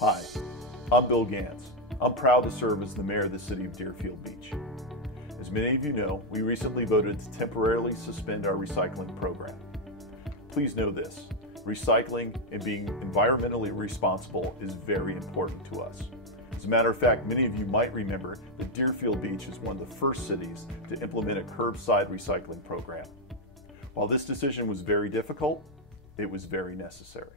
Hi, I'm Bill Gantz. I'm proud to serve as the mayor of the city of Deerfield Beach. As many of you know, we recently voted to temporarily suspend our recycling program. Please know this, recycling and being environmentally responsible is very important to us. As a matter of fact, many of you might remember that Deerfield Beach is one of the first cities to implement a curbside recycling program. While this decision was very difficult, it was very necessary.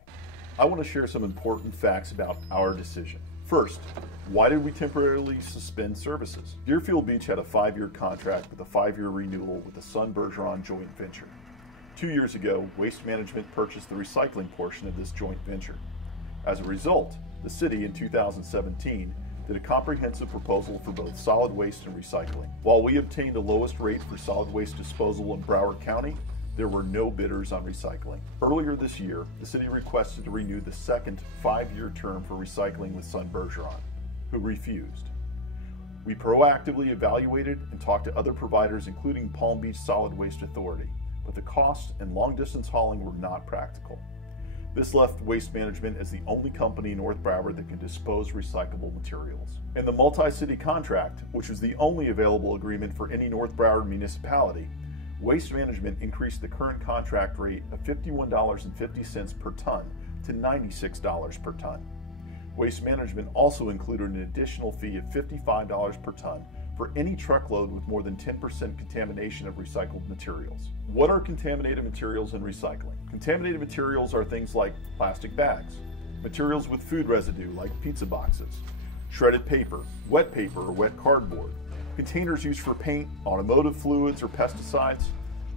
I want to share some important facts about our decision. First, why did we temporarily suspend services? Deerfield Beach had a 5-year contract with a 5-year renewal with the Sun Bergeron joint venture. 2 years ago, Waste Management purchased the recycling portion of this joint venture. As a result, the city in 2017 did a comprehensive proposal for both solid waste and recycling. While we obtained the lowest rate for solid waste disposal in Broward County, there were no bidders on recycling. Earlier this year, the city requested to renew the second 5-year term for recycling with Sun Bergeron, who refused. We proactively evaluated and talked to other providers, including Palm Beach Solid Waste Authority, but the cost and long-distance hauling were not practical. This left Waste Management as the only company in North Broward that can dispose recyclable materials. In the multi-city contract, which was the only available agreement for any North Broward municipality, Waste Management increased the current contract rate of $51.50 per ton to $96 per ton. Waste Management also included an additional fee of $55 per ton for any truckload with more than 10% contamination of recycled materials. What are contaminated materials in recycling? Contaminated materials are things like plastic bags, materials with food residue like pizza boxes, shredded paper, wet or wet cardboard, containers used for paint, automotive fluids or pesticides,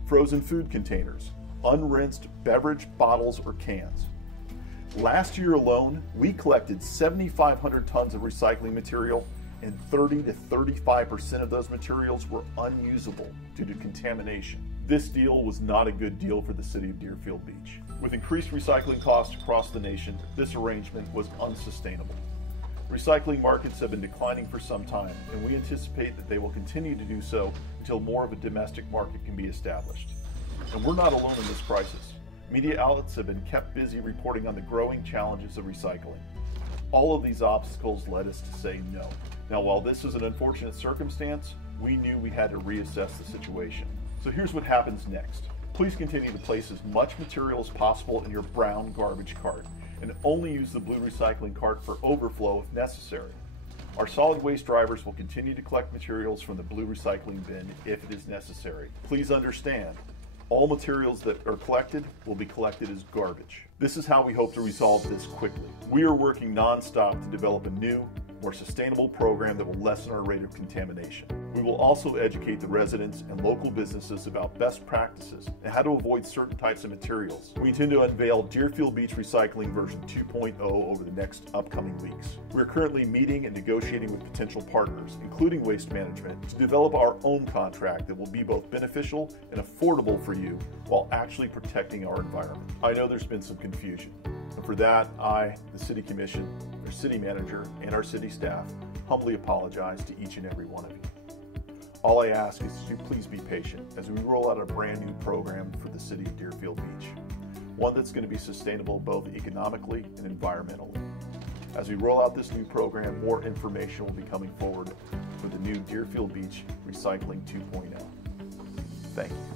frozen food containers, unrinsed beverage bottles or cans. Last year alone, we collected 7,500 tons of recycling material, and 30 to 35% of those materials were unusable due to contamination. This deal was not a good deal for the city of Deerfield Beach. With increased recycling costs across the nation, this arrangement was unsustainable. Recycling markets have been declining for some time, and we anticipate that they will continue to do so until more of a domestic market can be established. And we're not alone in this crisis. Media outlets have been kept busy reporting on the growing challenges of recycling. All of these obstacles led us to say no. Now, while this is an unfortunate circumstance, we knew we had to reassess the situation. So here's what happens next. Please continue to place as much material as possible in your brown garbage cart, and only use the blue recycling cart for overflow if necessary. Our solid waste drivers will continue to collect materials from the blue recycling bin if it is necessary. Please understand, all materials that are collected will be collected as garbage. This is how we hope to resolve this quickly. We are working non-stop to develop a new, more sustainable program that will lessen our rate of contamination. We will also educate the residents and local businesses about best practices and how to avoid certain types of materials. We intend to unveil Deerfield Beach Recycling version 2.0 over the next upcoming weeks. We are currently meeting and negotiating with potential partners, including Waste Management, to develop our own contract that will be both beneficial and affordable for you while actually protecting our environment. I know there's been some confusion, and for that, I, the City Commission, our City Manager, and our City staff humbly apologize to each and every one of you. All I ask is that you please be patient as we roll out a brand new program for the City of Deerfield Beach, one that's going to be sustainable both economically and environmentally. As we roll out this new program, more information will be coming forward for the new Deerfield Beach Recycling 2.0. Thank you.